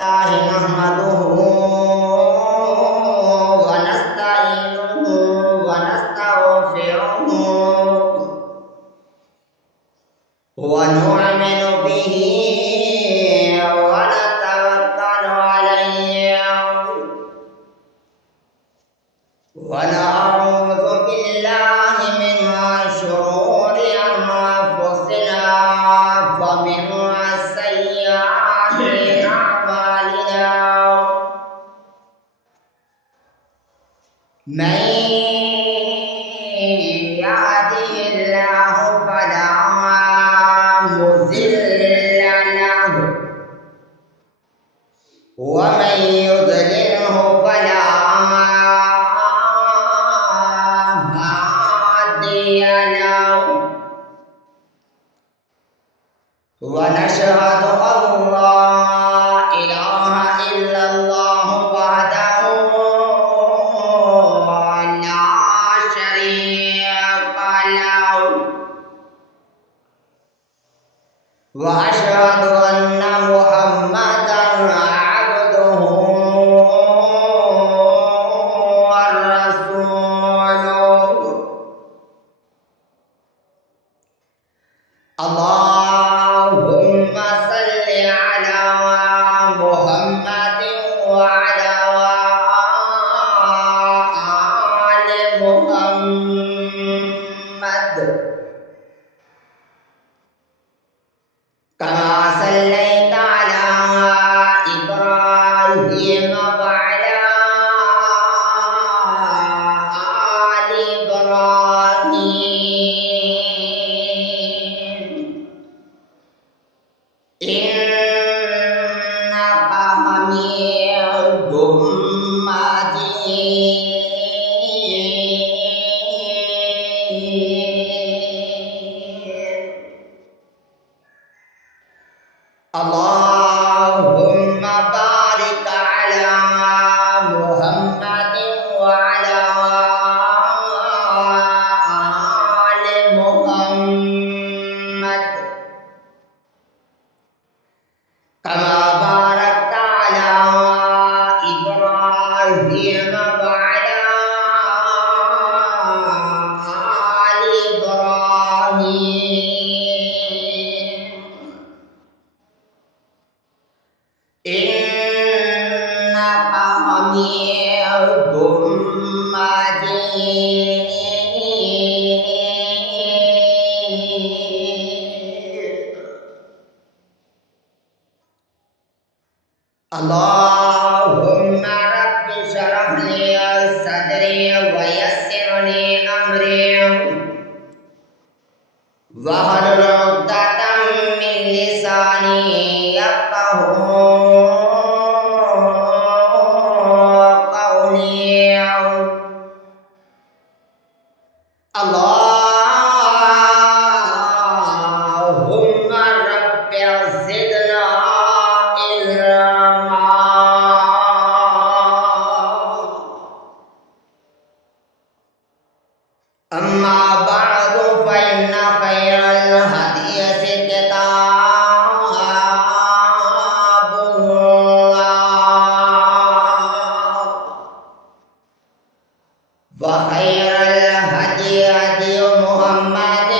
الله نحمده ونستعينه ونستغفره ونؤمن به ونتوكل عليه ونعوذ بالله من شرور أنفسنا ومن سيئات أعمالنا من يهده الله فلا مضل له ومن يضلله فلا هادي له ونشهد أن لا إله إلا الله وحده لا شريك له وأشهد أن محمدا عبده ورسوله اللهم صل على محمد وعلى آل محمد كما صليت على إبراهيم وعلى آل إبراهيم إنك حميد مجيد اللهم بارك على محمد وعلى آل محمد كما باركت على إبراهيم وعلى آل إبراهيم إنك حميد مجيد اللهم رب اشرح لي صدري ويسر لي أمري واحلل عقدة من لساني يفقهوا قولي اللهم رب زدنا علما أما بعد فإن خير الحديث كتاب الله وخير الهدي هدي محمد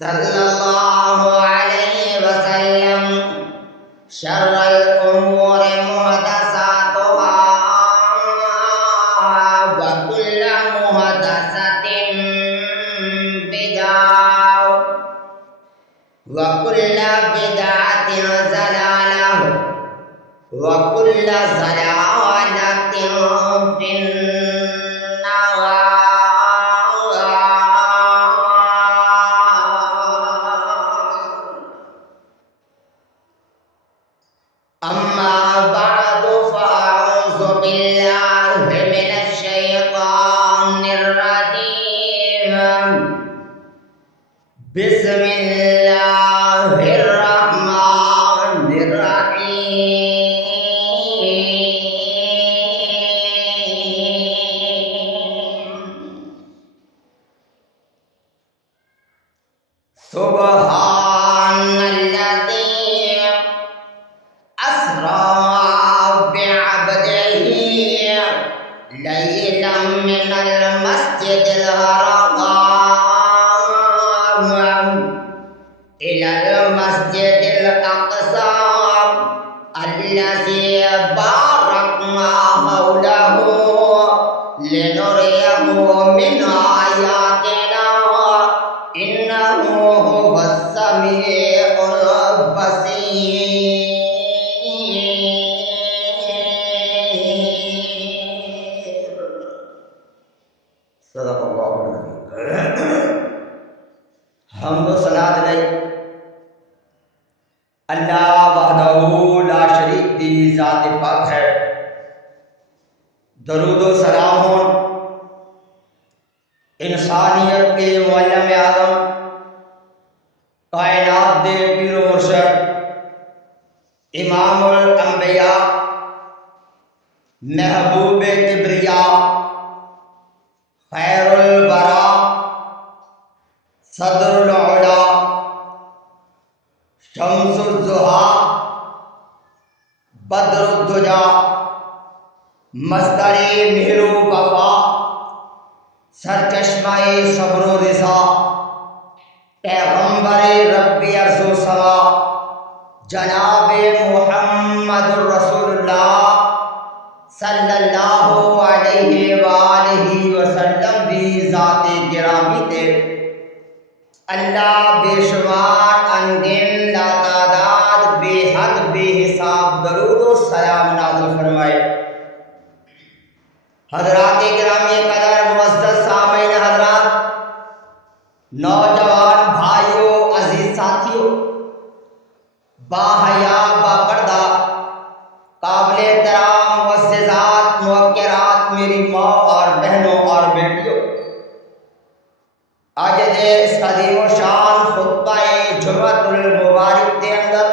صلى الله عليه وسلم شر الأمور محدثاتها وكل محدثة بدعة وكل بدعة ضلالة وكل ضلالة في النار أما بعد فأعوذ بالله من الشيطان الرجيم بسم الله الرحمن الرحيم سبحان الذي الذي باركنا حوله لنريه من آياتنا إنه هو السميع البصير. صدق اللہ العظیم. حمد و ثنا دلائی اللہ وحدہ لا شریک دی ذات پاک ہے. درود و سلام ہوں انسانیت کے معلم اعظم کائنات دے پیر و مرشد امام الانبیاء محبوب کبریا خیر الورا صدر العلا شمس الضحیٰ بدر الدجا مصدر مہر و وفا سرچشمہ صبر و رضا پیغمبر رب ارض و سما جناب محمد الرسول اللہ صلی اللہ علیہ وآلہ وسلم دی ذات گرامی تے اللہ بے شمار انگن لا تعداد بے حد بے حساب درود و سلام نازل فرمائے. حضرات گرامی قدر معزز سامعین حضرات، نوجوان بھائیوں، عزیز ساتھیوں، باحیا باپردہ قابل احترام معززات موقرات میری ماں اور بہنوں اور بیٹیوں، آج دے اس عظیم و شان خطبہ جمعۃ المبارک دے اندر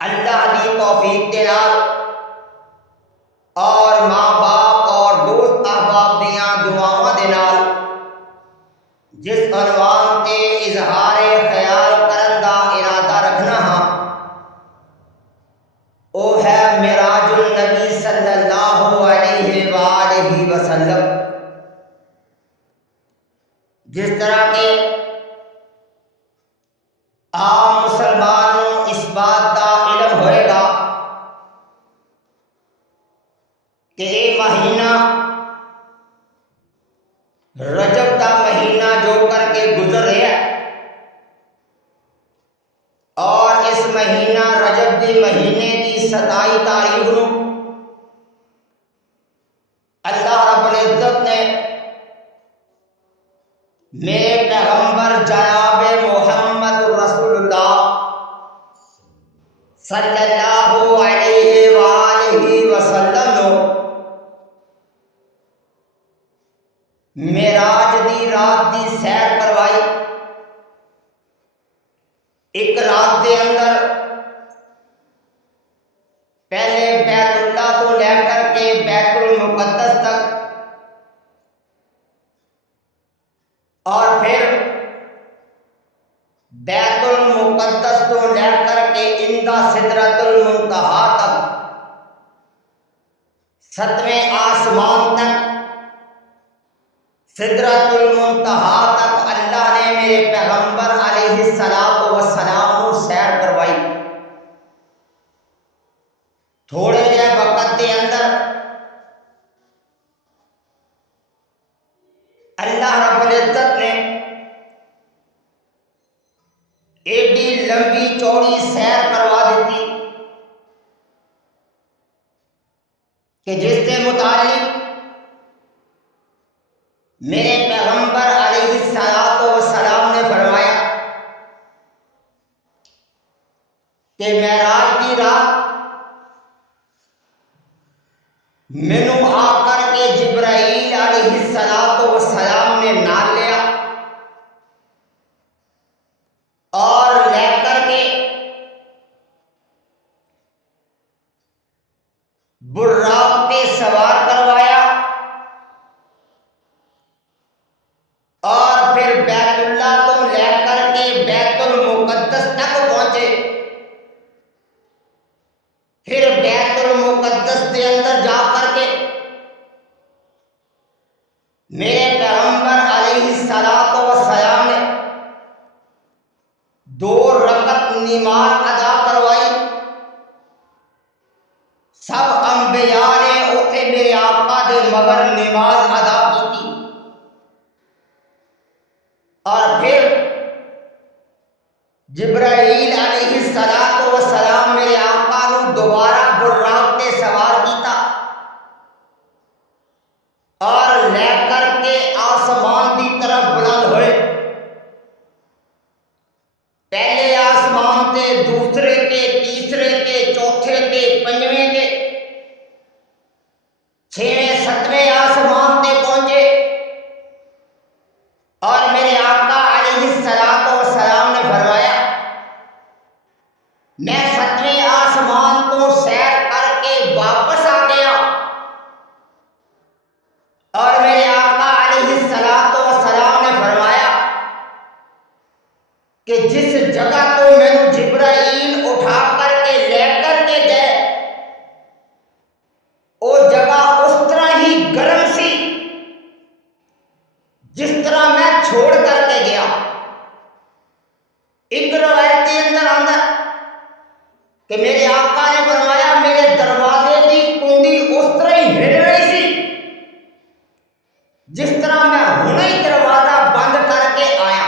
اللہ دی توفیق دے نال اور ماں باپ اور دوست احباب دیاں دعاواں دے نال جس عنوان تے اظہار خیال کرن دا ارادہ رکھنا ہاں او ہے معراج النبی صلی اللہ علیہ وآلہ وسلم. جس طرح کہ عام مسلمانوں اس بات کا علم ہوئے گا کہ یہ مہینہ رجب کا مہینہ جو کر کے گزر رہا ہے، اور اس مہینہ رجب دی مہینے کی 27 تاریخ نو اللہ رب العزت نے میرے پیغمبر جناب محمد رسول اللہ صلی اللہ علیہ وآلہ وسلم نو معراج دی رات دی سیر کروائی. ایک رات دے اندر پہلے بیت اللہ تو لے کر کے بیت المقدس تک، اور پھر بیت المقدس تو لے کر کے عند سدرۃ المنتہا تک، 7ویں آسمان تک، سدرۃ المنتہا تک اللہ نے میرے پیغمبر علیہ الصلوۃ والسلام کو سیر کروائی. تھوڑے جے وقت کے اندر اللہ رب العزت نے ایڈی لمبی چوڑی سیر کروا دیتی کہ جس کے متعلق میرے پیغمبر علیہ الصلوۃ والسلام نے فرمایا کہ معراج کی رات مینوں آ کر کے جبرائیل علیہ الصلوۃ والسلام نے نال لیا اور لے کر کے براق پہ سوار کروایا، اور پھر بیت اللہ کو لے کر کے بیت المقدس تک پہنچے. پھر بیت المقدس کے اندر جا کر کے میرے پیغمبر علیہ الصلوۃ والسلام نے 2 رکعت نماز ادا کروائی. مگر نماز ادا کی تھی، اور پھر جبرائیل علیہ السلام میرے آقا نو دوبارہ براق تے سوار کیتا اور لے کر کے آسمان دی طرف بلند ہوئے۔ پہلے آسمان تے، دوسرے تے، تیسرے تے، چوتھے تے، پنجویں تے، چھویں ستویں آسمان تے پہنچے، اور میرے آقا علیہ السلام نے فرمایا میں ستویں آسمان تو سیر کر کے واپس آ گیا، اور میرے آقا علیہ السلام نے فرمایا کہ جس جگہ تو میں جبرائیل اٹھا کر کے لے کر کے گئے وہ جگہ اس طرح ہی گرم سی جس طرح میں چھوڑ کر کے گیا۔ ایک روایت کے اندر آتا کہ میرے آقا نے فرمایا میرے دروازے کی کنڈی اس طرح ہی ہل رہی سی جس طرح میں ہنے ہی دروازہ بند کر کے آیا۔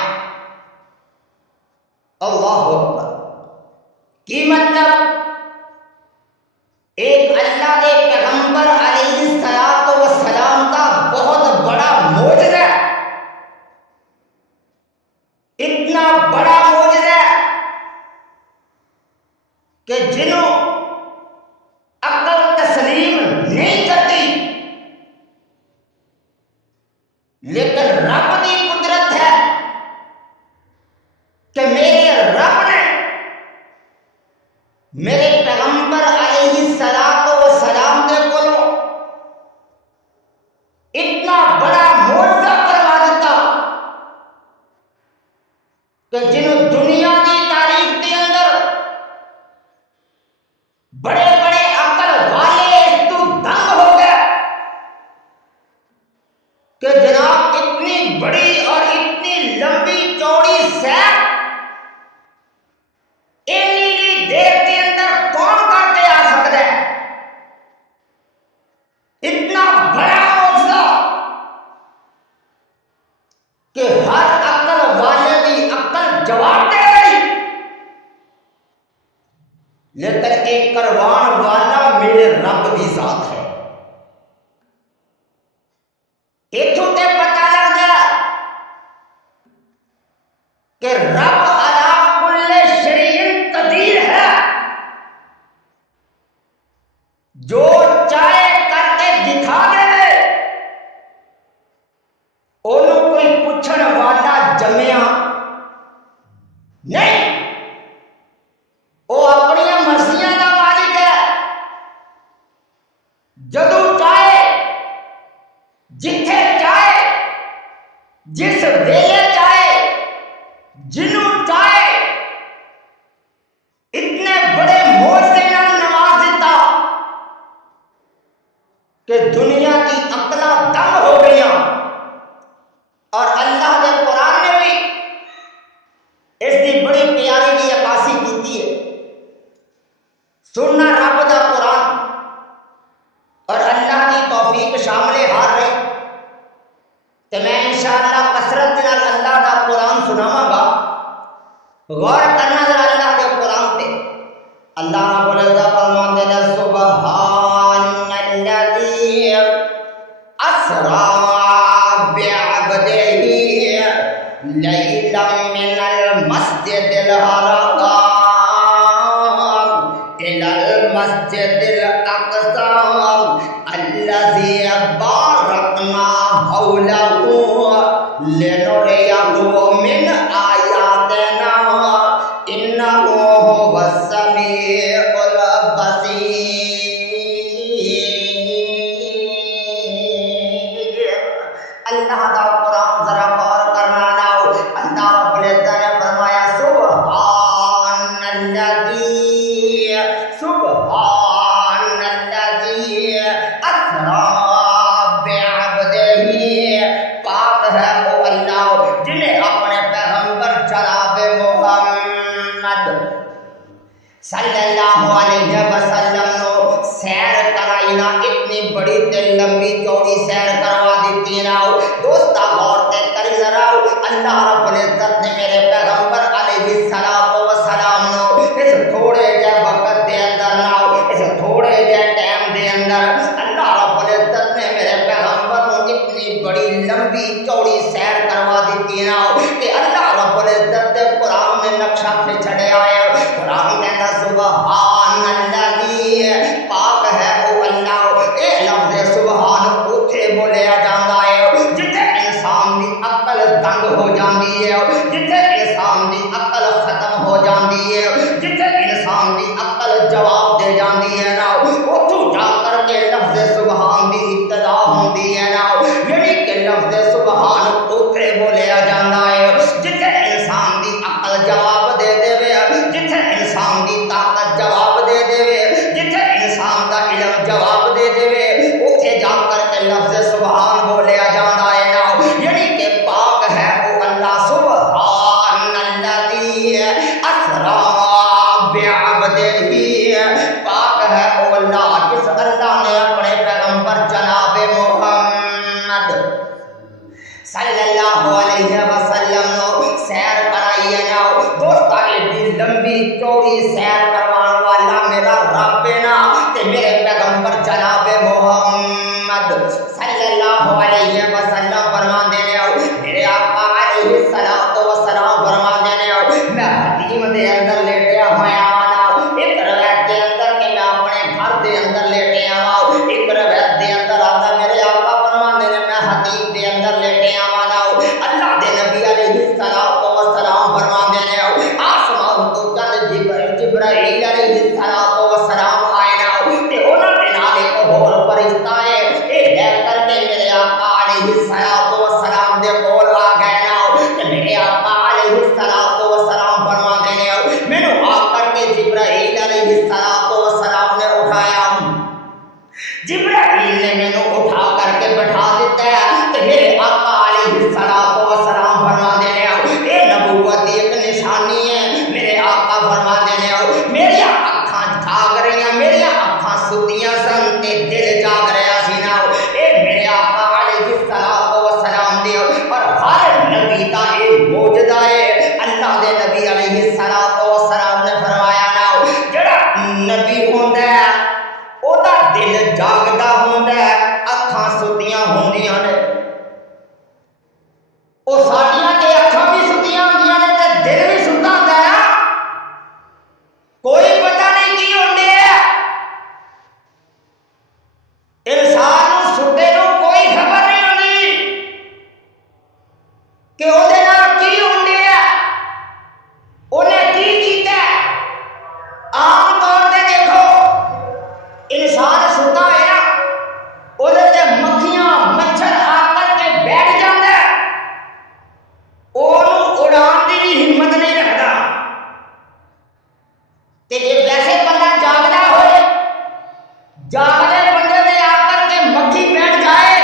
اللہ اکبر! کی مطلب ایک اللہ کے پیغمبر علیہ السلام کا بہت بڑا معجزہ، اتنا بڑا معجزہ کہ جنہوں عقل تسلیم نہیں کرتی، لیکن رب کی قدرت ہے کہ میرے رب نے میرے پیغمبر علیہ السلام کے کولوں اتنا بڑا معجزہ کروا دیتا کہ جنہوں دنیا کی تاریخ کے اندر بڑے بڑے عقل والے اس تو دنگ ہو گئے کہ جناب اتنی بڑی اور اتنی لمبی چوڑی سیر اتنی دیر کے اندر کون کر کے آ سکتا ہے؟ اتنا بڑا معجزہ کہ ہر عقل والے کی عقل جواب دے گئی، لیکن ایک کروان والا میرے رب کی ذات ہے۔ اتوں تے پتہ لگ گیا کہ رب علی کل شیء قدیر ہے، جو چاہے کر کے دکھا دے، انہوں کوئی پوچھن والا جمیا نہیں، وہ اپنی مرضیاں کا مالک ہے، جدوں چاہے، جتھے چاہے، جس ویلے چاہے، جنوں چاہے اتنے بڑے معجزے نال نواز دیتا کہ دنیا کی عقلاں دنگ ہو گئیاں۔ اور اللہ کے قرآن نے بھی اس کی بڑی پیاری کی عکاسی کی ہے۔ سننا رب دا قرآن اور اللہ کی توفیق شامل ہار رہی کہ میں انشاءاللہ کثرت نال اللہ دا قرآن سناواں گا۔ غور کرنا ذرا اللہ کے قرآن پہ۔ اللہ رب العزت فرماتے ہیں سبحان الذی اسرا بعبدہ لیلا من المسجد الحرام الى المسجد الاقصى الذي باركنا حوله لنريه من آياتنا إنه هو السميع البصير۔ اللہ کا قرآن ذرا غور کرنا ناؤ۔ اللہ رب العزت نے فرمایا سبحان الذی اسرا بعبدہ، پاک ہے وہ اللہ جنہیں اپنے پیغمبر جناب محمد صلی اللہ علیہ وسلم نو سیر کرائی نا اتنی بڑی بڑی تے لمبی چوڑی سیر کروا دیتی نا دوستا غور تے کری ذرا اللہ رب العزت نے میرے پیغمبر علیہ السلام نو اس تھوڑے جے وقت دے اندر نا اس تھوڑے جے ٹائم دے اندر اللہ رب العزت نے میرے پیغمبر نو اتنی بڑی لمبی چوڑی سیر کروا دیتی نا کہ اللہ رب العزت دے قرآن میں نقشہ چھڑیا ہے قرآن کہتا سبحان اللہ پاک ہے او اللہ اے لفظ سبحان اوتھے بولیا جاندا ہے جتھے انسان دی عقل دنگ ہو جاندی ہے جتھے انسان دی عقل ختم ہو جاندی ہے جتھے انسان دی عقل جواب دے جاندی ہے نا اوتھوں جا کر کے لفظ سبحان دی ابتدا ہوندی ہے نا یعنی کہ لفظ سبحان اوتھے بولیا جاندا ہے جتھے انسان دی عقل جواب دے دے جتھے انسان دی طاقت جواب دے دے جتھے انسان دا علم جواب دے دے اوتھے جا کر کے لفظ سبحان بولیا جاندا ہے نا یعنی کہ پاک ہے او اللہ سبحان الذی اسرا بعبدہ پاک ہے او اللہ جس اللہ نے اپنے پیغمبر جناب محمد صلی اللہ علیہ وسلم نو سیر کرائی ہے نا دوستا ایڈی لمبی چوڑی سیر کروان والا میرا رب ہے نا تے میرے پیغمبر جناب محمد صلی اللہ علیہ وسلم فرمان دینے میرے آقا علیہ السلام فرمان دینے میں حدیم دے اندر لیٹیا ہویا نا ایک روایت دے اندر کہ میں اپنے گھر دے اندر لیٹیا ہوں ایک روایت دے اندر آتا میرے آقا فرمان دینے میں حدیم دے اندر لیٹیا ہوں نا اللہ دے نبی علیہ السلام فرمان دینے آسمان تو چند جبرائیل علیہ السلام آئے نا تے انہوں نے نال ایک ہور فرشتہ ہے اے ہے کر کے میرے آقا علیہ السلام دے کول آ گئے نا تے میرے آقا علیہ السلام فرما دینے مینوں آ کر کے جبرائیل علیہ السلام نے اٹھایا جبرائیل نے مینوں اٹھا کر کے بٹھا دیتا ہے تے میرے آقا علیہ السلام فرما دینے اے نبوت دی ایک نشانی ہے میرے آقا فرما دینے میری اکھاں جاگ رہی ہیں میری اکھاں ستیاں سن تے دل جاگ رہا سی نا اے میرے آقا علیہ السلام دی اور ہر نبی دا اے معجزہ ہے اللہ دے نبی علیہ السلام نے فرمایا نا جڑا نبی ہوندا ہے او دا دل جاگدا ہوندا ہے اکھاں ستیاں ہوندیاں نے او ساڈیاں تے اکھاں بھی ستیاں ہوندیاں نے تے دل بھی ستا ہوندا ہے کوئی پتہ نہیں کی ہوندے ہے انسان نوں ستے نوں کوئی خبر نہیں ہوندی کہ او دے نال کی ہوندے ہے اونے کی کیتا ہے عام طور تے دیکھو انسان ستا ہے نا او دے تے مکھیاں مچھر آ کر کے بیٹھ جاندا ہے اونوں اڑان دی بھی ہمت نہیں رکھدا تے جے ویسے بندہ جاگدا ہوئے جاگدے بندے دے آ کر کے مکھی بیٹھ جائے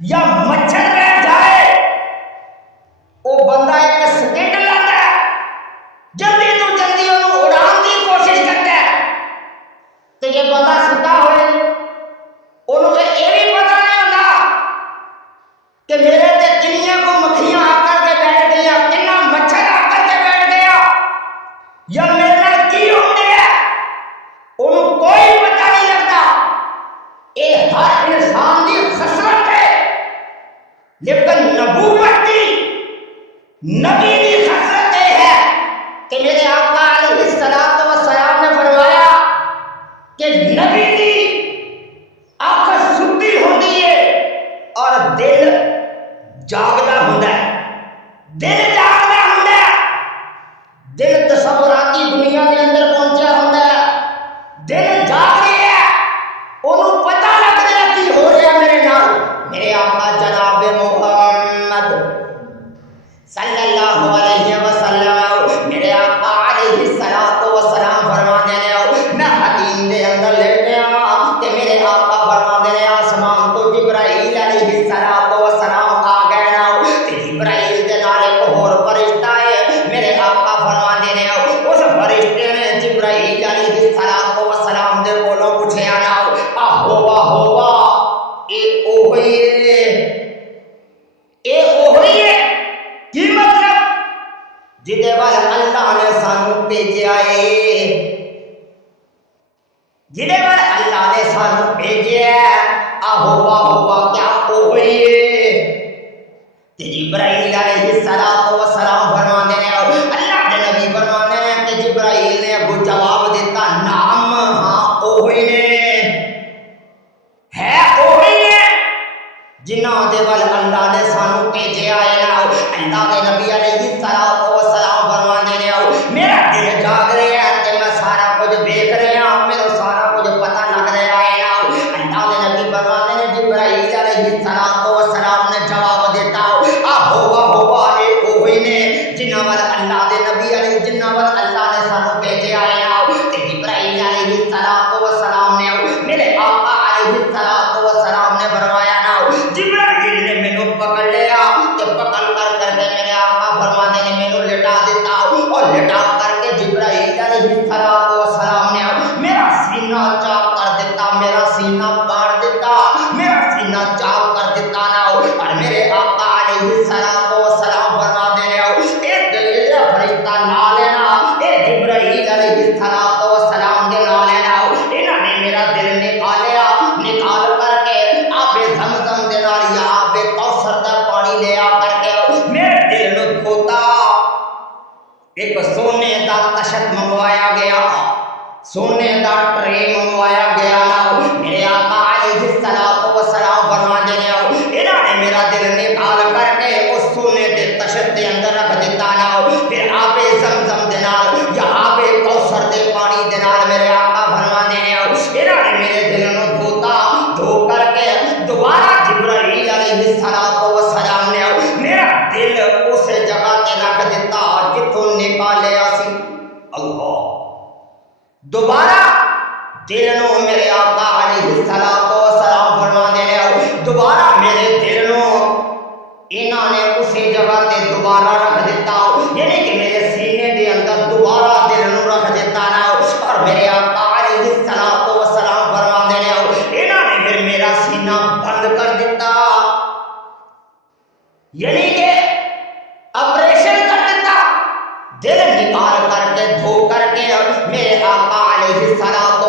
یا مچھر بیٹھ جائے او بندہ ایک سکینڈ لاتا ہے جلدی تو جلدی انہوں اڑان دی کوشش کرتا ہے تے یہ بندہ ستا ہوئے انہوں سے یہ بھی پتہ نہیں ہوتا کہ میرے تے کنیاں کو مکھیاں آ کر کے بیٹھ گیا کنہ مچھر آ کر کے بیٹھ گیا یا میرے نال کی ہوندے ہے انہوں کوئی پتہ نہیں لگتا اے ہر انسان دی خسرت ہے لیکن نبوت دی نبی دی خسرت ہے کہ میرے آقا علیہ السلام نے فرمایا کہ نبی دی آنکھ ستی ہوندی ہے اور دل جاگدا ہوندا ہے دل جاگدا ہوندا ہے دل تصوراتی دنیا دے اندر پہنچا ہوندا ہے دل جاگ رہا ہے انہوں پتہ لگ رہا کی ہو رہا میرے نال میرے آقا جناب محمد صلی اللہ جہے پر اللہ نے سانو بھیجیا آہو کیا ہوئی جبرائیل علیہ السلام فرماندے نے اللہ دے نبی فرماندے نے کہ جبرائیل نے اگو جواب دیتا نام ہاں اوہی نے ہے اوہی نے جنہاں دے ول اللہ نے سانو بھیجیا ہے نا اللہ دے نبی علیہ السلام فرماندے نے میرا دل جاگ رہا ہے تے میں سارا کچھ دیکھ رہا ہوں میرے سارا کچھ پتہ لگ رہا ہے نا اللہ دے نبی فرماندے نے جبرائیل علیہ السلام نے جواب دیتا ہوا اے اوہی نے جنہاں ول اللہ دے نبی علیہ جنہاں ول اللہ نے سانو بھیجیا ہے نا تے جبرائیل علیہ السلام نے میرے آقا علیہ السلام نے فرمایا نا جبرائیل نے مینوں پکڑ لیا تے پکڑ کر کے میرے آقا فرمانے نے مینوں لٹا دیتا اور لٹا کر کے جبرائیل علیہ السلام نے میرا سینہ چاک کر دیتا میرا سینہ پاڑ دیتا میرا سینہ چاک کر دیتا نا اور میرے آقا علیہ السلام فرماتے ہیں ایک دلیل فرشتہ نہ لینا اے جبرائیل علیہ السلام دے نہ لینا انہاں نے میرا دل نکالیا نکال کر کے آب زمزم دے نال یا آب کوثر دا پانی لے آ کر کے میرے دل نو دھوتا ایک سونے دا تشت منگوایا گیا سونے دا ٹرے منگوایا گیا میرے آقا علیہ السلام فرماتے ہیں انہاں نے میرا دل نکال کر کے اس سونے دے تشت دے اندر رکھ دیتا نا پھر آب زمزم دے نال یا آب کوثر دے پانی دے نال میرے آقا فرماتے ہیں انہاں نے میرے دل نو دھو کر کے دوبارہ جبرائیل علیہ السلام نے میرا دل اس جگہ تے رکھ دیتا جتوں نکالیا سی اللہ دوبارہ دل نو میرے آقا علیہ السلام فرماندے نے دوبارہ میرے دل نو انہاں نے اسی جگہ تے دوبارہ رکھ دیتا یعنی کہ میرے سینے دے اندر دوبارہ دل نو رکھ دیتا نا اور میرے آقا علیہ السلام فرماندے نے انہاں نے پھر میرا سینہ بند کر دیتا یعنی کہ آپریشن کر دیتا دل نکال کر کے دھو کر کے میرے آقا علیہ السلام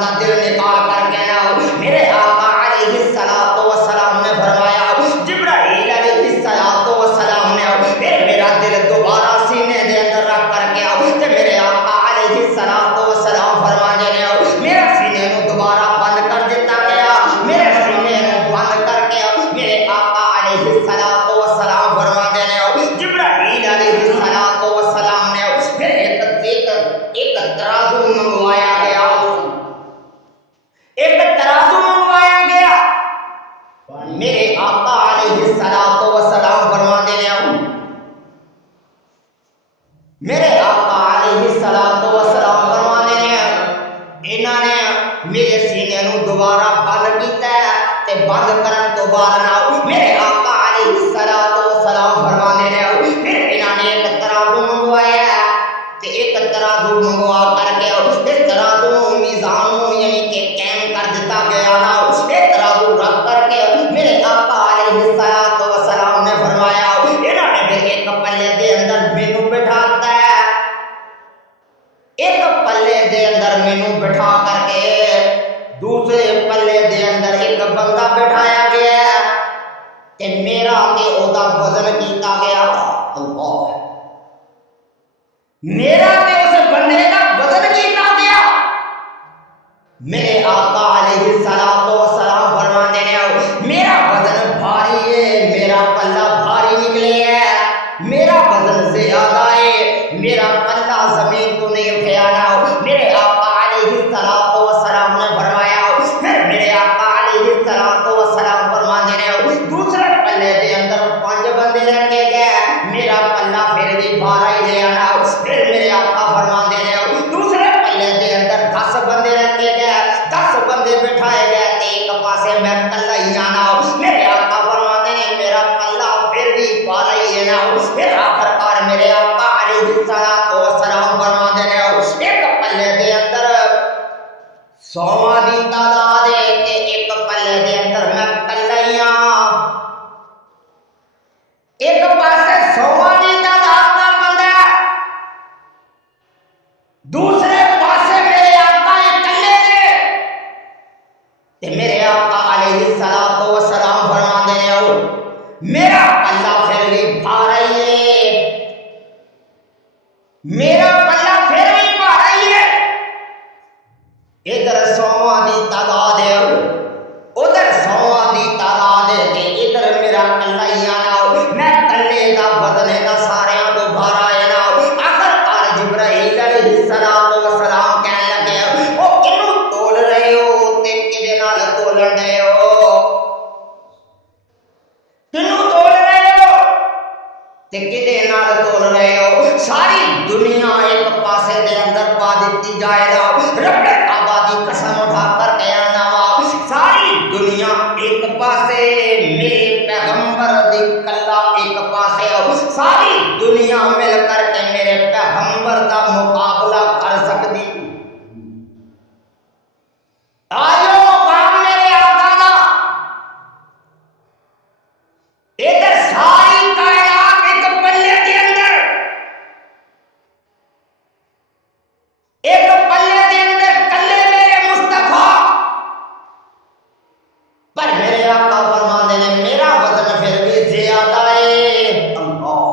دا دل نکال کر کے نا میرے آقا علیہ السلام نے فرمایا جبرائیل علیہ السلام نے پھر میرا دل دوبارہ سینے دے اندر رکھ کر کے تے میرے آقا علیہ السلام فرمانے نے میرا سینے نو دوبارہ بند کر دیتا گیا میرے سینے نو بند کر کے میرے آقا علیہ السلام فرماتے نے جبرائیل علیہ السلام نے پھر ایک ترازو منگوایا گیا میرے آقا علیہ السلام فرماتے نے میرے آقا علیہ السلام فرماتے ہیں انہاں نے میرے سینے نو دوبارہ بند کیتا ہے تے بند کرن تو بعد میرے آقا علیہ السلام فرماتے ہیں پھر انہاں نے ایک ترازو منگوایا تے ایک ترازو منگوا کر کے اس ترازو میزان یعنی کہ قائم کر دیتا گیا نا ایک ترازو رکھ کر کے میرے آقا علیہ السلام نے فرمایا انہاں نے پھر ایک پلے دے اندر مینوں بٹھاتا ہے ایک پلے دے اندر مینوں بٹھا کر کے دوسرے پلے دے اندر ایک بندہ بٹھایا گیا تے میرا تے او دا وزن کیتا گیا اللہ میرا تے اس بندے دا وزن کیتا گیا میرے آقا علیہ السلام فرماتے ہیں میرا وزن بھاری ہے میرا پلہ بھاری نکلے ہے میرا وزن زیادہ ہے میرا پلہ زمین کو نہیں اٹھایا نا میرے آقا علیہ السلام نے فرمایا پھر میرے آقا علیہ السلام فرماتے ہیں دوسرے پلے دے اندر 5 بندے رکھے گئے میرا پلہ پھر بھی بھارا ہی لے آنا پھر میرے آقا فرماتے ہیں دوسرے پلے دے اندر 10 بندے رکھے گئے 10 بندے بٹھائے گئے ایک پاسے میں پلہ ہی آنا میرے آقا فرماتے ہیں میرا پلہ پھر بھی بھارا ہی لینا پھر آخر کار میرے آقا علیہ السلام فرماتے ہیں ایک پلے دے اندر 100 دی تعداد ہے تے ایک پلے دے اندر میں پلہ ایک پاسے 100 دی تعداد دا بندہ دوسرے تے کدے نال تول رہے ہو؟ ساری دنیا ایک پاسے دے اندر پا دیتی جائے گا. رب کعبہ دی قسم اٹھا کر کہنا وا ساری دنیا ایک پاسے میرے پیغمبر دی کلا ایک پاسے ہو. ساری دنیا مل کر کے میرے پیغمبر دا مقابلہ کر سکتی. آجو مقام میرے آقا دا ادھر ساری کائنات ایک پلے کے اندر کلے میرے مصطفیٰ پر میرے آقا فرماندے نے میرا وزن پھر بھی زیادہ ہے. اللہ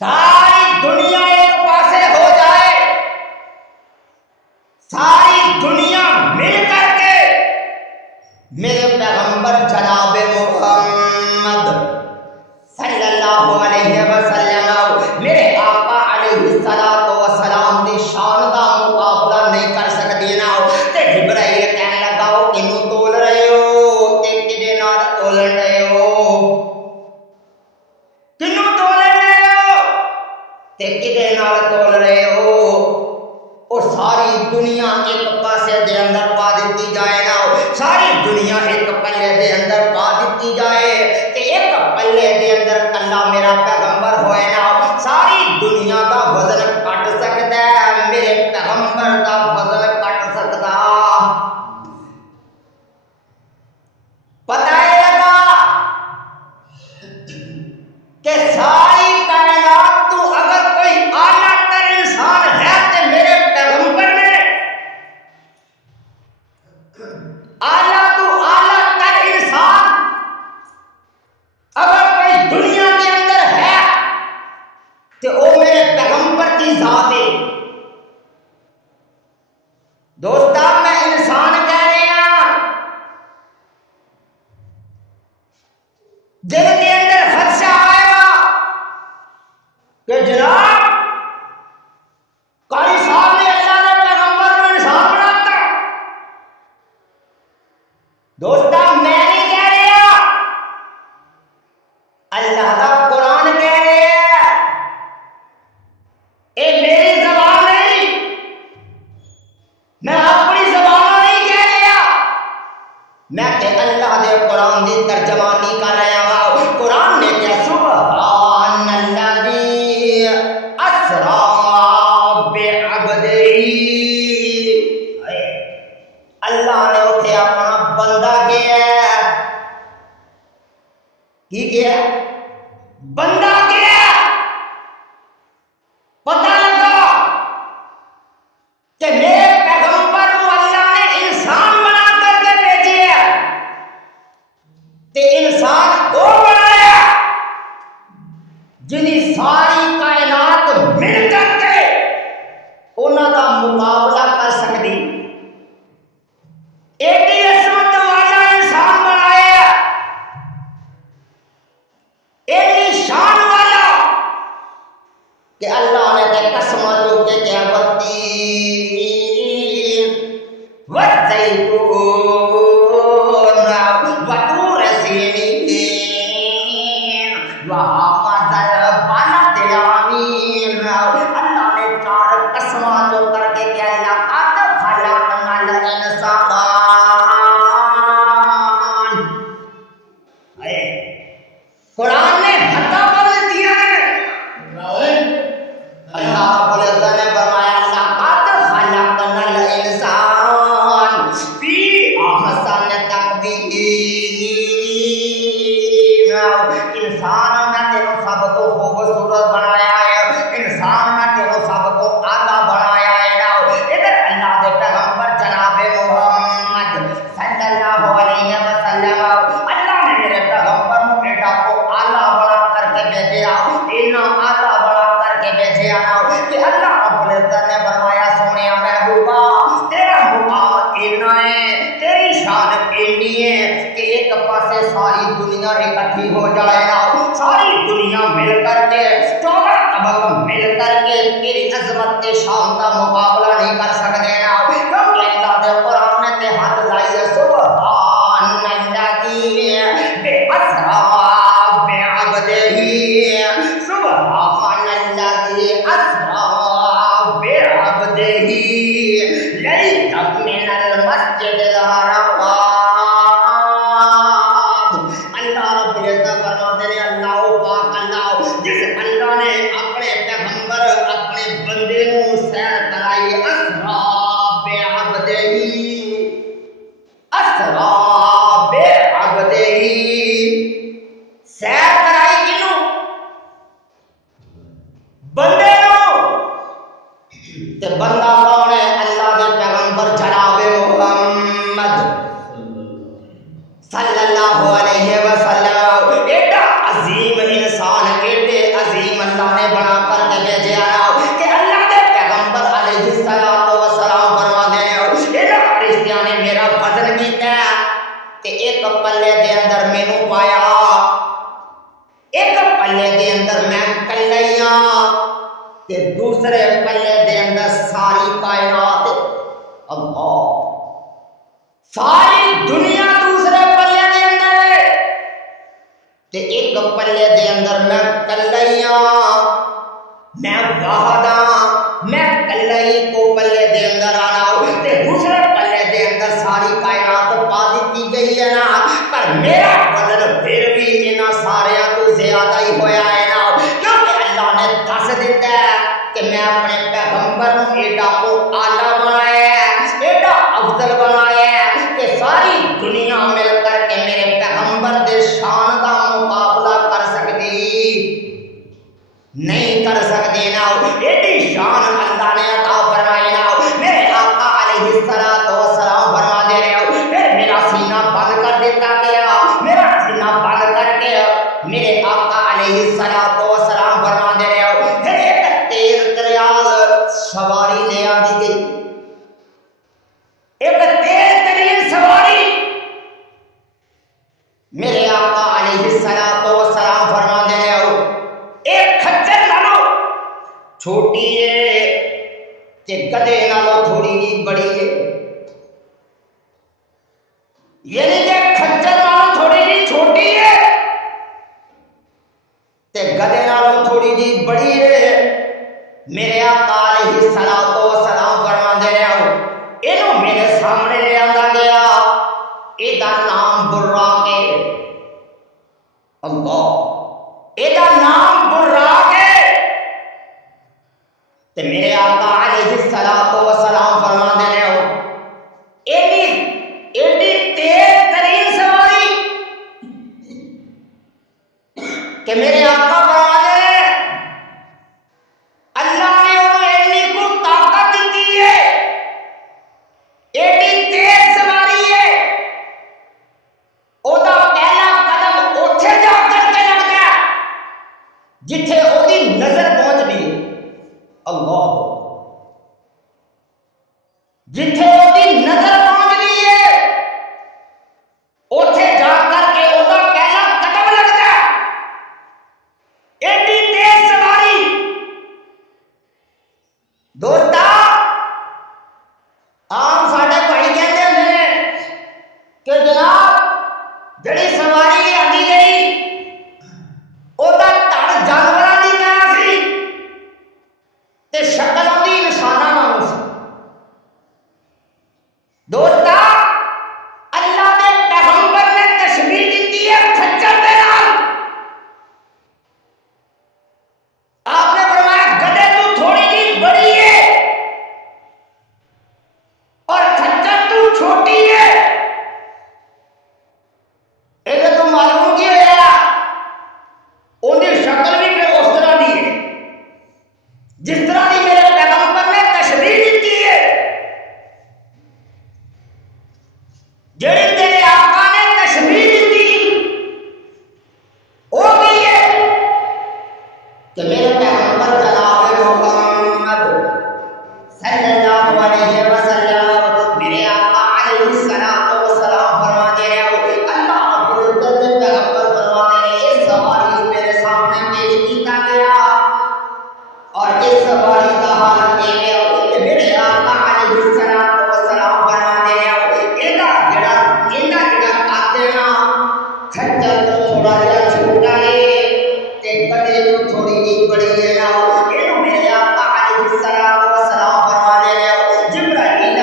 ساری دنیا ایک پاسے ہو جائے ساری دنیا مل کر کے میرے پیغمبر جناب محمد صلی اللہ علیہ وسلم میرے آقا علیہ السلام دی شان دا مقابلہ نہیں کر سکتی نا. تے جبرائیل کہنے لگا ہو کنوں تول رہے ہو تے کدے نال تولن رہے ہو کنوں تولن رہے ہو تے کدے نال تول رہے ہو. اور ساری دنیا ایک پاسے دے اندر پا دیتی جائے نا ساری دنیا ایک پلے دے اندر پا دیتی جائے تے ایک پلے دے اندر کلا میرا پیغمبر ہوئے نا ساری دنیا دا وزن کٹ سکتا ہے میرے پیغمبر دا وزن کٹ سکتا. پتہ ہے لگا کہ ساری کائنات تو اگر کوئی اعلیٰ تر انسان ہے تو میرے پیغمبر نے اعلیٰ تو اعلیٰ تر انسان اگر کوئی دنیا کے اندر ہے تو وہ میرے پیغمبر کی ذات ہے. دوستا میں انسان کہہ رہے ہیں دل کے اندر خدشہ آئے گا کہ جناب قاری صاحب نے اللہ نے پیغمبر کو انسان بناتا. دوستا میں نہیں کہہ رہا اللہ کا قرآن کہہ رہے ہیں. اے میری زبان نہیں میں اپنی زبان نہیں کہہ رہا میں کہ اللہ دے قرآن دی ترجمانی کر رہا ہوں. قرآن نے کیا سبحان الذی اسرا بعبدہ اللہ نے اتنے اپنا بندہ کیا کی کیا بندہ کیا پتہ لگا کہ میرے پیغمبر کو اللہ نے انسان بنا کر کے بھیجے تے انسان وہ بنایا جنہیں ساری کائنات مل کر کے انہوں کا مقابلہ کر سکتی. ایڈی عظمت والا انسان بنایا ایڈی شان والا کہ اللہ نے تے قسم لو کے کیا والتین والزیتون وطور سینین وہذا البلد الامین. اللہ نے چار قسماں جو کر کے کیا لقد خلقنا الانسان قرآن نے حتہ بدل دیا ہے. اللہ رب العزت نے فرمایا لقد خلقنا الانسان فی احسن تقویم. انسان میں تینوں سب کو خوبصورت بنایا ہے انسان میں تینوں سب کو اعلیٰ بنایا ہے. ادھر اللہ دے پیغمبر جناب محمد صلی اللہ علیہ وسلم اللہ نے میرے پیغمبر کو بیٹا کو اعلیٰ بنا کر کے بھیجا اتنا اعلیٰ بنا کر کے بھیجا کہ اللہ رب العزت نے فرمایا سونے محبوبہ تیرا مقام اتنا ہے تیری شان اتنی ہے کہ ایک پاسے ساری دنیا اکٹھی ہو جائے گا ساری دنیا مل کر کے 14 طبق مل کر کے تیری عظمت کے شان کا مقابلہ نہیں کر سکتے نا کیونکہ اللہ دے قرآن نے تے ہاتھ لائی ہے سبحان اللہ کی بے اسرا بے تے بندہ کون ہے؟ اللہ دے پیغمبر جناب محمد صلی اللہ علیہ وسلم. ایڈا عظیم انسان، ایڈے عظیم اللہ نے بنا کر کے بھیجا کہ اللہ دے پیغمبر علیہ السلام فرما دے ایڈا فرشتیاں نے میرا وزن کیتا تے ایک پلے دے اندر مینوں پایا، ایک پلے دے اندر میں کلیاں تے دوسرے پلے دے اندر ساری کائنات. اللہ، ساری دنیا دوسرے پلے دے اندر ہے تے ایک پلے دے اندر میں کلیاں، میں واحدہ، میں کلئی کو پلے دے اندر آنا تے دوسرے پلے دے اندر ساری کائنات پا دیتی گئی ہے نا. پر میرا وزن پھر بھی انہاں ساریاں تو زیادہ ہی ہویا ہے نا، کیونکہ اللہ نے دس دیتا ہے کہ میں اپنے پیغمبر کو ایڈا کو اعلیٰ بنایا ہے، ایڈا افضل بنایا ہے کہ ساری دنیا مل کر کے میرے پیغمبر دے شان کا مقابلہ کر سکتی نہیں، کر سکتی نا. ایڈی شان اللہ نے عطا فرمائی نا. میرے آقا علیہ السلام فرما دے رہے ہو، پھر میرا سینہ بند کر دیتا گیا، میرا سینہ بند کر کے میرے آقا علیہ السلام فرما دے رہے ہو، پھر ایک تیز تریاز سواری لے آدھی گئی، ایک تیز ترین سواری. میرے آقا علیہ السلام فرما دے رہے ہو، ایک کھچر نالو چھوٹی ہے تے گدے نالو تھوڑی جی بڑی ہے، یعنی کہ کھچر نالو تھوڑی جی چھوٹی ہے تے گدے نالو تھوڑی جی بڑی ہے. میرے آقا علیہ السلام فرما دے رہے ہو، اینو میرے سامنے لے آندا گیا، ایدا نام براق ہے. اللہ، ایدا نام براق ہے. تے میرے آقا علیہ السلام فرما دے رہے ہو، ایڈی تیز ترین سواری کہ میرے آقا فرما دے رہے اللہ نے انہوں ایڈی کو طاقت دیتی ہے، ایڈی تیز سواری ہے، او دا پہلا قدم اوتھے جا کر کے لگتا ہے جتھے او دی نظر پہنچ بھی. اللہ، جتھے او دی نظر پہنچ گئی ہے اوتھے جا کر کے او دا پہلا قدم لگتا ہے. ایڈی تیز سواری. دوستا عام ساڈے بھائی کہتے ہوندے نے کہ جناب جڑی سواری آندی گئی او دا تڑ جانوراں دی طرح سی تے شکل اودی انساناں وانگ سی. دوستا اللہ دے پیغمبر نے تشبیہ دیتی ہے کھچر دے نال. آپ نے فرمایا گدے تو تھوڑی جی بڑی ہے اور کھچر تو چھوٹی ہے. ایسے تو معلوم کی ہوا ان کی شکل بھی پھر اس طرح دی ہے جس طرح کی میرے پیغمبر نے تشبیہ دیتی ہے. جڑی تیرے آقا نے تشبیہ دیتی وہ کی ہے کہ میرے پیغمبر جناب محمد صلی اللہ علیہ وسلم، میرے آقا علیہ السلام فرما دے رہے ہو، اللہ رب العزت کے پیغمبر فرما دے رہے یہ سواری میرے سامنے پیش کیتا گیا اور اس سواری کا حال یہ ہے کہ میرے آقا علیہ السلام فرما دے رہے ہو، اینا جڑا قد نا کھچر تو تھوڑا جا چھوٹا ہے تے گدے تو تھوڑی جی بڑی ہے نا. اینو میرے آقا علیہ السلام فرما دے رہے ہو، جبرائیل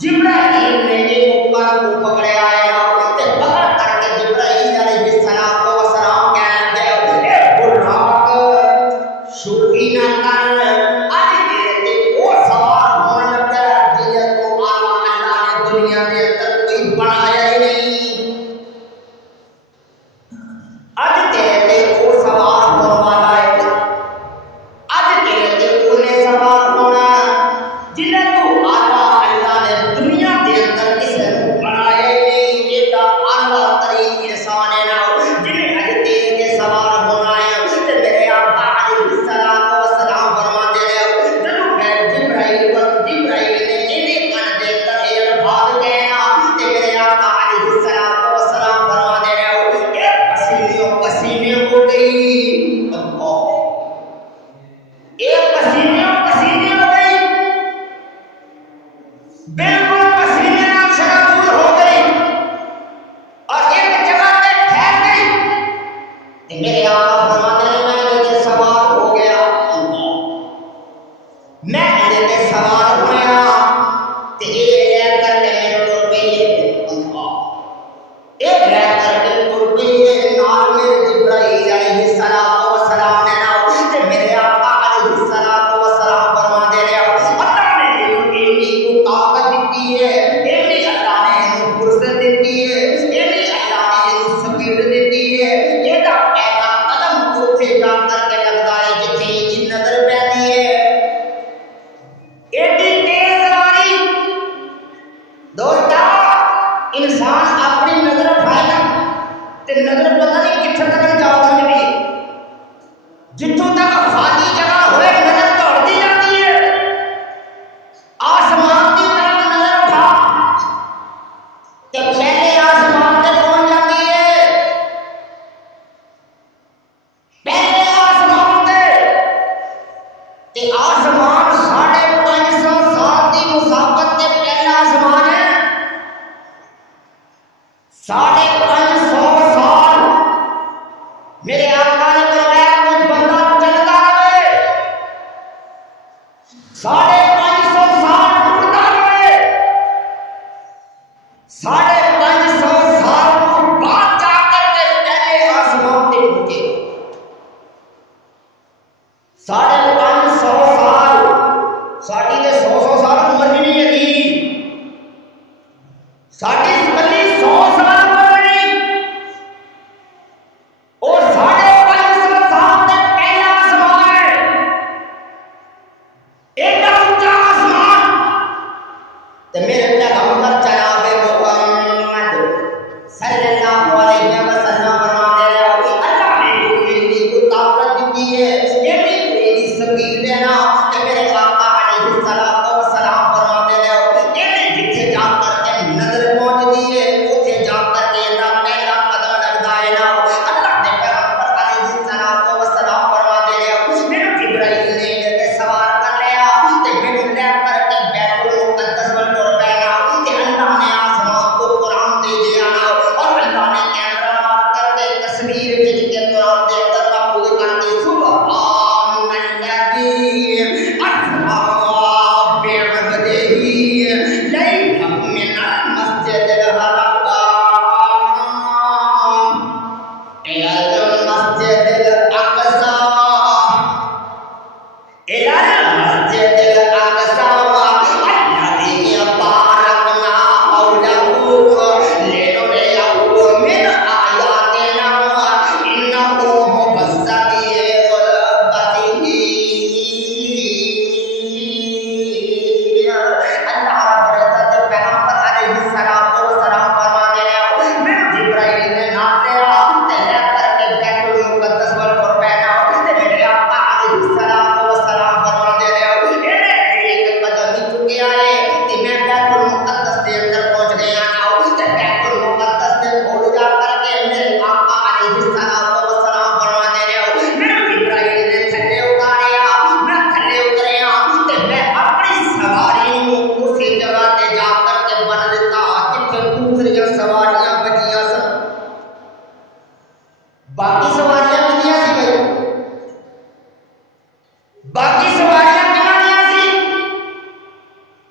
جبرائیل نے ایک اوپر کو پکڑیا ہے تے پکڑ کر کے جبرائیل علیہ السلام کو سلام کہنے دے اے براق شوخی نہ کر اج تیرے او سوال ہون لگا جے تو اللہ نے دنیا کے اندر کوئی بنایا ہی نہیں اج تیرے او سوال ہونے والا ہے اج تیرے اونے سوال ہونا جنہیں تو اللہ نے دنیا کے اندر کسی کو بنایا ہی نہیں ایڈا اعلیٰ ترین انسان ہے نا جنہیں اج تیرے کے سوال ہونا ہے تے میرے آقا علیہ السلام فرماتے ہیں جدوں میں جبرائیل نے انہیں کن دے کر یہ الفاظ کہنا تے میرے آقا علیہ السلام فرماتے ہیں ایک پسینے ہو گئی ایک پسینے ہو گئی بالکل پسینے نال شرابور ہو گئی اور ایک جگہ پہ ٹھہر گئی تے میرے آقا فرماتے ہیں میں یہ سوال ہو گیا میں یہ سوال ہویا تے یہ رہ کر کے میرے ٹر پئی ایک رہ کر کے ٹر پئی نال میرے جبرائیل علیہ السلام نے نا تے میرے آقا علیہ السلام فرماتے ہیں اللہ نے انہیں کو طاقت دیتی ہے انہیں اللہ نے انہیں فرصت دیتی ہے انہیں اللہ نے انہیں سپیڈ دیتی ہے یہ دا پہلا قدم اوتھے جا کر کے لگتا ہے جتھے یہ نظر پہنی ہے ایڈی تیز سواری دوستا انسان اپنی نظر اٹھائے گا تے نظر پتہ نہیں کتنے تک جا سکتی ہے جتوں تک خالی جگہ ہوئے نظر دوڑتی جاتی ہے آسمان کی طرف نظر اٹھا تے پہلے آسمان تے پہنچ جاتی ہے پہلے آسمان تے آسمان 550 سال کی مسافت تے پہلا آسمان ہے 550 سال میرے آقا نے فرمایا کچھ بندہ چلتا رہے 550 سال ٹرتا رہے 550 سال کو بعد جا کر کے پہلے آسمان تے پہنچے 550 سال ساڈی تے 100 سال عمر بھی نہیں ہے ساڈی کلی 100 سال عمر نہیں اور 550 سال تے پہلا آسمان ہے ایڈا اونچا آسمان تے میرے پیغمبر جناب محمد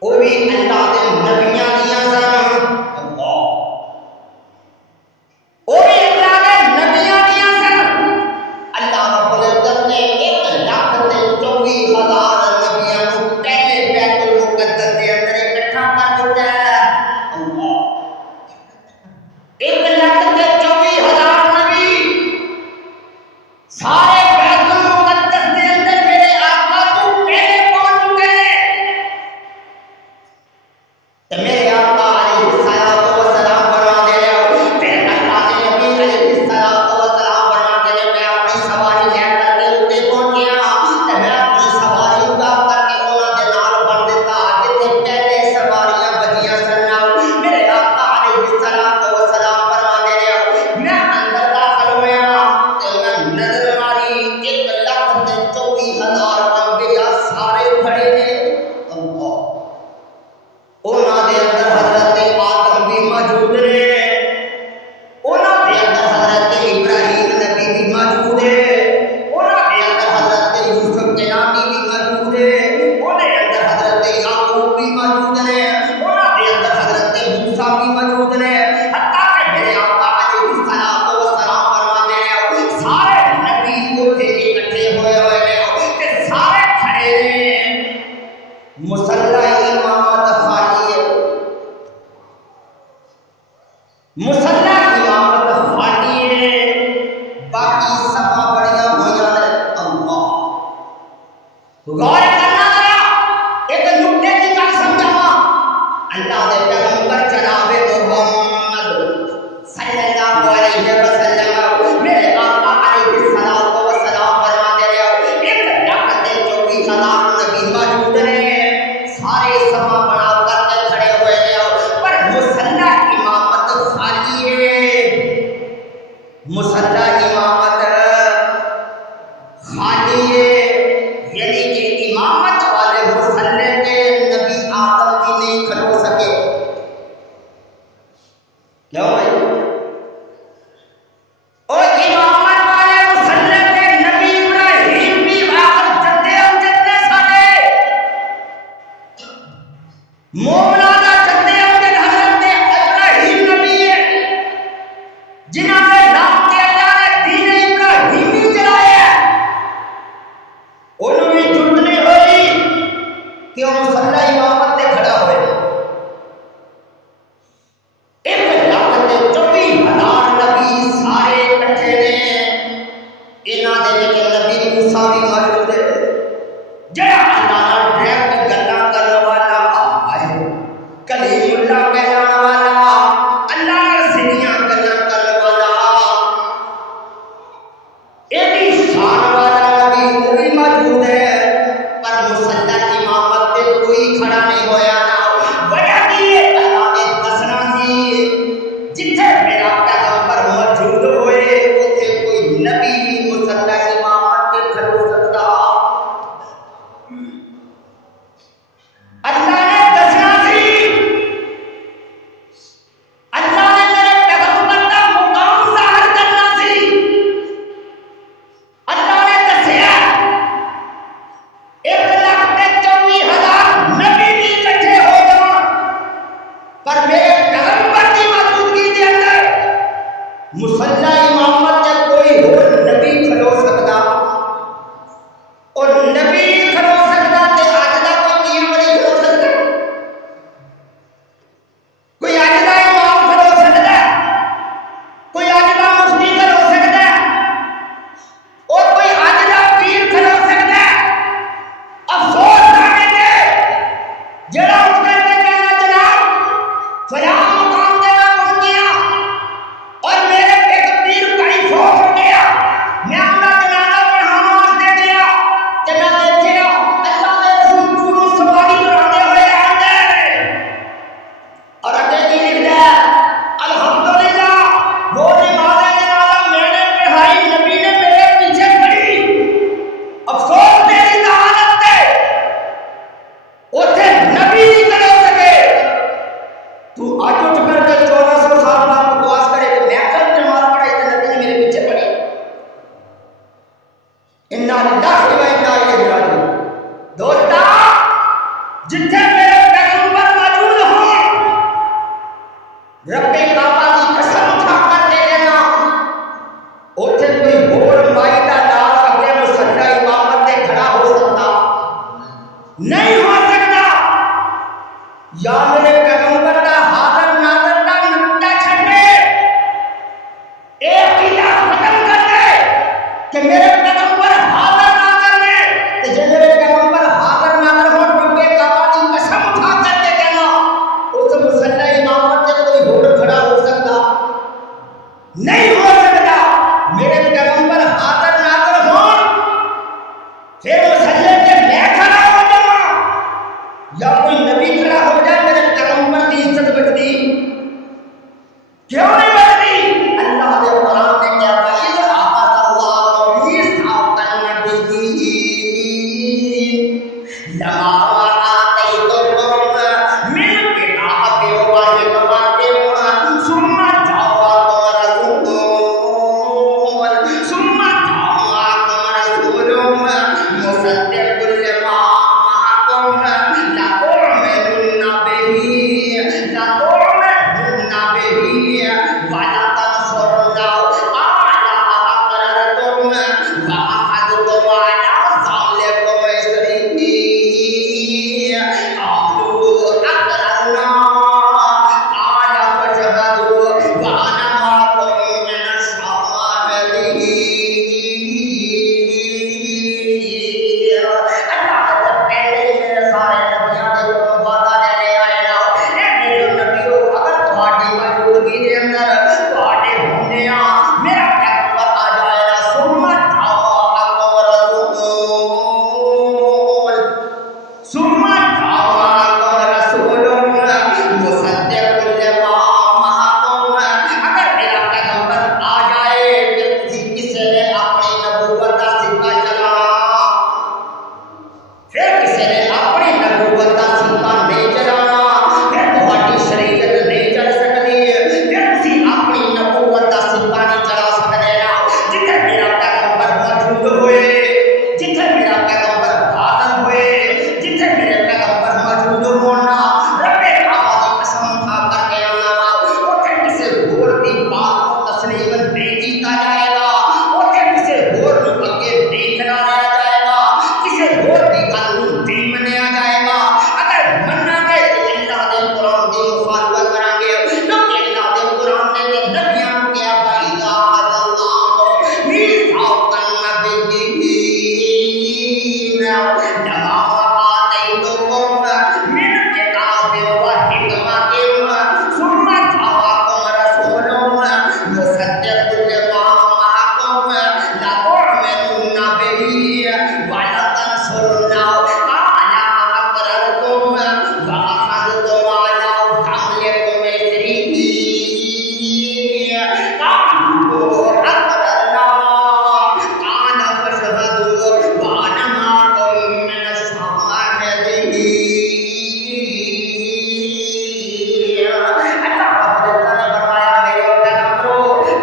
وہ بھی اللہ کے نبیاں دیا سن اللہ وہ بھی اللہ کے نبیاں دیا سن اللہ رب العزت نے 1,24,000 نبیاں کو پہلے بیت المقدس کے اندر اکٹھا کر دیا ہے اللہ 1,24,000 نبی سارے بیت المقدس کے اندر میرے آقا تو پہلے پہنچ چکے ہیں تو میرے آقا علیہ الصلوۃ والسلام فرما دے رہے ہو پھر اللہ کے نبی علیہ الصلوۃ والسلام فرما دے رہے میں اپنی سواری لے کر کے اوپر پہنچ گیا تو میں اپنی سواری اڑا کر کے انہاں دے نال بن دیتا جتنے پہلے سواریاں بجیاں سن میرے آقا علیہ الصلوۃ والسلام فرما دے رہے ہو میں اندر داخل ہویا تے میں نظر ماری 1,24,000 انبیاء سارے کھڑے نے اللہ انہاں دے اندر حضرت آدم بھی موجود نے انہاں دے اندر حضرت ابراہیم نبی بھی موجود ہے انہاں دے اندر حضرت یوسف کنانی بھی موجود ہے انہاں دے اندر حضرت یعقوب بھی موجود ہیں انہاں دے اندر حضرت موسیٰ بھی موجود ہیں حتیٰ کہ میرے آقا علیہ الصلوۃ والسلام فرما دے رہے ہو سارے نبی اٹھے اکٹھے ہوئے ہیں کہ سارے کھڑے ہیں مصلی امامت خالی ہے مصلی امامت خالی ہے باقی سبا بڑیاں ہویاں نے اللہ غور کرنا ذرا ایک نکتے کی گل سمجھاواں اللہ دے پیغمبر جناب محمد صلی اللہ علیہ وسلم میرے آقا علیہ الصلوۃ والسلام فرما دے رہے ہو 1,24,000 نبی موجود ہیں سارے سما بنا کر کے کھڑے ہوئے ہیں پر مصلی امامت خالی ہے مصلی امامت خالی ہے یعنی کہ امامت والے مصلی کے نبی آدم بھی نہیں کھڑو سکے کیوں بھائی اور امامت والے مصلی کے نبی ابراہیم بھی آخر جدے ہم جدے سانے مومنہ دا جدے ہم جد حضرت ابراہیم نبی ہے جنہاں نے نام کے اللہ نے دین ابراہیمی چلائے ہیں انہوں بھی جھٹ نہیں ہوئی کہ وہ مصلی امامت نے کھڑا ہوئے 1,24,000 نبی سارے اکٹھے نے انہاں دے وچ نبی موسیٰ بھی موجود ہے جڑا اللہ نال ڈائریکٹ گلاں کرن والا ہے کلیم اللہ کہلانے والا اللہ نال سیدھیاں گلاں کرن والا ایڈی شان والا نبی وہ بھی موجود ہے پر مصلی امامت پہ کوئی کھڑا نہیں ہویا نا وجہ کی ہے اللہ نے دسنا سی جتھے میرا پیغمبر موجود ہوئے اتھے کوئی نبی بھی مصلی امامت پہ کھڑو سکتا اللہ نے دسنا سی اللہ نے میرے پیغمبر کا مقام ظاہر کرنا سی اللہ نے دسیا 1,24,000 نبی بھی اکٹھے ہو جان پر میرے پیغمبر کی موجودگی کے اندر مصلی امامت سے کوئی اور نبی کھڑو سکتا اور نبی کھڑو سکتا تے اج دا کوئی پیر نہیں کھڑو سکتا کوئی اج دا امام کھڑو سکتا کوئی اج دا مفتی کھڑو سکتا اور کوئی اج دا پیر کھڑو سکتا افسوس ہے جڑا اٹھ کر کے کہنا جناب فلاں مقام تے میں پہنچ گیا اور میرے ایک پیر کہیں فوت ہو گیا میں اپنا جنازہ پڑھانے واسطے گیا کہ میں دیکھیا اللہ کے رسول پورو سواری کراتے ہوئے آتے اور اگے کی لکھتا ہے الحمدللہ وہ نماز جنازہ میں نے پڑھائی نبی نے میرے پیچھے کھڑی افسوس تیری ذہانت تے اوتھے نبی نہیں کھڑو سکے تو اج یا میرے پیغمبر دا حاضر ناظر دا نقطہ چھڑ دے، ایک کتاب ختم کر دے کہ میرے پیغمبر حاضر ناظر نے، کہ جب میرے پیغمبر حاضر ناظر ہو ربے کعبہ کی قسم اٹھا کر کے کہنا اس مصلی امامت سے کوئی اور کھڑا ہو سکتا نہیں ہو سکتا، میرے پیغمبر حاضر ناظر ہوں پھر مصلی پہ میں کھڑا ہو جاؤں یا کوئی نبی کھڑا ہو جائے میرے پیغمبر کی عزت بچتی کیوں نہیں بچتی؟ اللہ نے قرآن میں کیا وَإِذْ أَخَذَ اللَّهُ مِيثَاقَ النَّبِيِّينَ لَمَا آتَيْتُكُم مِّن كِتَابٍ وَحِكْمَةٍ ثُمَّ جَاءَكُمْ رَسُولٌ مُّصَدِّقٌ لِّمَا مَعَكُمْ لَتُؤْمِنُنَّ بِهِ وَلَتَنصُرُنَّهُ قَالَ أَأَقْرَرْتُمْ وَأَخَذْتُمْ عَلَىٰ ذَٰلِكُمْ إِصْرِي قَالُوا أَقْرَرْنَا قَالَ فَاشْهَدُوا وَأَنَا مَعَكُم مِّنَ الشَّاهِدِينَ۔ اللہ نے پہلے ہی میرے سارے نبیوں کے کو وعدہ لے آئے نا، اے میرے نبیوں اگر تہاڈی موجودگی دے اندر تہاڈے ہوندیاں میرا پیغمبر آ جائے نا، ثم جاءکم رسول مصدق لما معکم، اگر میرا پیغمبر آ جائے کہ کسی نے اپنی نبوت کا سکہ چلانا، پھر کسی نے اپنی نبوت کا سکہ نہیں چلانا، پھر تہاڈی شریعت نہیں چل سکتی، پھر تسی اپنی نبوت کا سکہ نہیں چلا سکتے نا۔ جتھے میرا پیغمبر موجود ہوئے، جتھے میرا پیغمبر حاضر ہوئے، جتھے میرے پیغمبر موجود ہونا، رب کعبہ کی قسم اٹھا کر کے آنا وا، اوتھے کسی ہور دی بات کو تسلیم نہیں کیتا جائے گا، اوتھے کسی ہور نوں اگے نہیں کھڑایا جائے گا، کسی ہور دی گل نوں نہیں منیا جائے گا۔ اگر مننا گے تو اللہ دے قرآن دی مخالفت کریں گے، کیونکہ اللہ دے قرآن نے تے نبیوں کو کیا وَإِذَا أَخَذَ اللَّهُ مِيثَاقَ النَّبِيِّينَ لَمَا آتَيْتُكُم مِّن كِتَابٍ وَحِكْمَةٍ ثُمَّ جَاءَكُمْ رَسُولٌ مُّصَدِّقٌ لِّمَا مَعَكُمْ لَتُؤْمِنُنَّ بِهِ وَلَتَنصُرُنَّهُ قَالَ أَأَقْرَرْتُمْ وَأَخَذْتُمْ عَلَىٰ ذَٰلِكُمْ إِصْرِي قَالُوا أَقْرَرْنَا قَالَ فَاشْهَدُوا وَأَنَا مَعَكُم مِّنَ الشَّاهِدِينَ۔ اللہ رب العزت نے فرمایا میرے پیغمبرو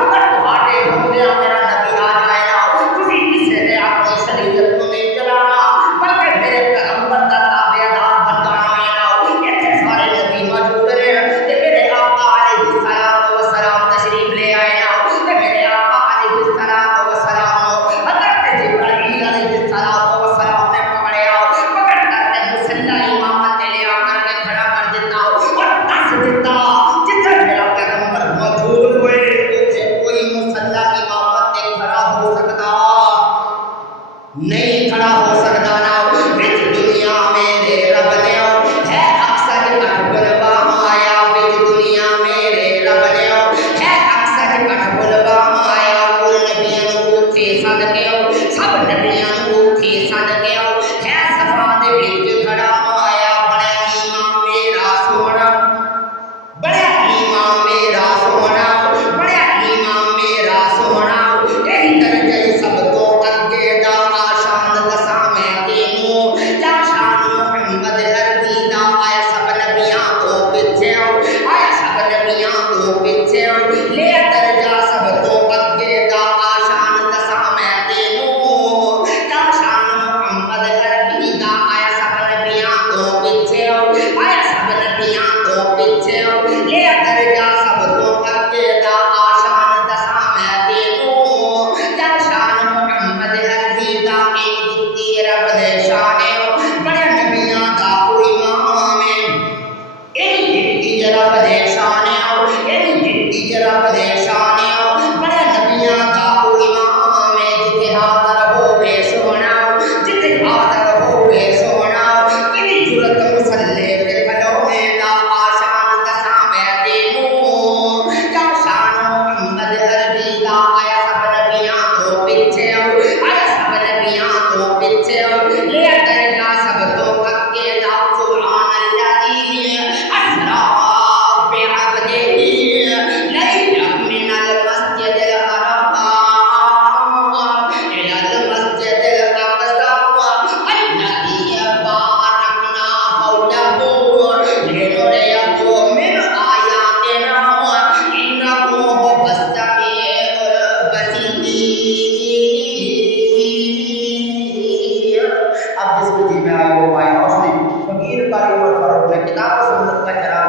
اگر تہاڈے ہوندیاں میرا نبی آ جائے نا، تسی کسی نے اپنی شریعت کو نہیں چلانا بلکہ میرے پیغمبر دا تابعدار بن جانا ہے نا۔ ایتھے سارے نبی موجود نے تے میرے آقا علیہ الصلوۃ والسلام تشریف لے آئے نا، تے میرے آقا علیہ الصلوۃ والسلام نو حضرت جبرائیل علیہ الصلوۃ والسلام نے پکڑیا، پکڑ کر کے مصلی امامت تے لے آ کر کے کھڑا کر دیتا اور دس دیتا جتھے میرا پیغمبر موجود ہوئے اوتھے کوئی مصلی امامت تے کھڑا ہو سکتا نہیں، کھڑا ہو سکتا نا۔ وچ دنیا میرے رب نے ہے اکثر کٹ بلوا مایا، وچ دنیا میرے رب نے ہے اکثر کٹ بلوا مایا، کل نبیاں نوں اوتھے سد کے سب نبیاں نوں اوتھے سد کے ہے صفا دے وچ کھڑا مایا، بڑا امام میرا سونا، بڑا امام میرا سونا، بڑا امام میرا سونا، یہی درجہ سب تو اگے دا آشان دساں میں تینوں، یا شان محمد عربی دا آیا سب نبیاں تو پیچھے آیا سب نبیاں تو پیچھے لے درجہ سب تو اگے دا آشان دساں میں تینوں، یا شان محمد عربی دا آیا سب نبیاں تو پیچھے آیا سب نبیاں تو پیچھے لے درجہ سب تو اگے دا آشان دساں میں تینوں، یا شان محمد عربی دا ایک دتی رب دے شانے بڑے نبیاں دا کوئی امام ہے۔ رب دے شان ہے جدی رب دے شان ہے بڑے نبیاں دا امام ہے جتے حاضر ہوے سونا جتے حاضر ہوے سونا کدی جرت مسلے تے کھلونے دا آشان دساں میں دینوں کیا شان محمد عربی دا آیا سب نبیاں تو پیچھے آیا سب نبیاں تو پیچھے لے درجہ سب تو اگے دا سبحان الذی اسرا بعبدہ لیلا من المسجد الحرام الى المسجد الاقصى الذي باركنا حوله لنريه من آياتنا انه هو السميع البصير. اب جس کو جی میں آئے وہ بھائی اس نے فقیر قاری عمر فاروق نے کتاب و سنت کا چراغ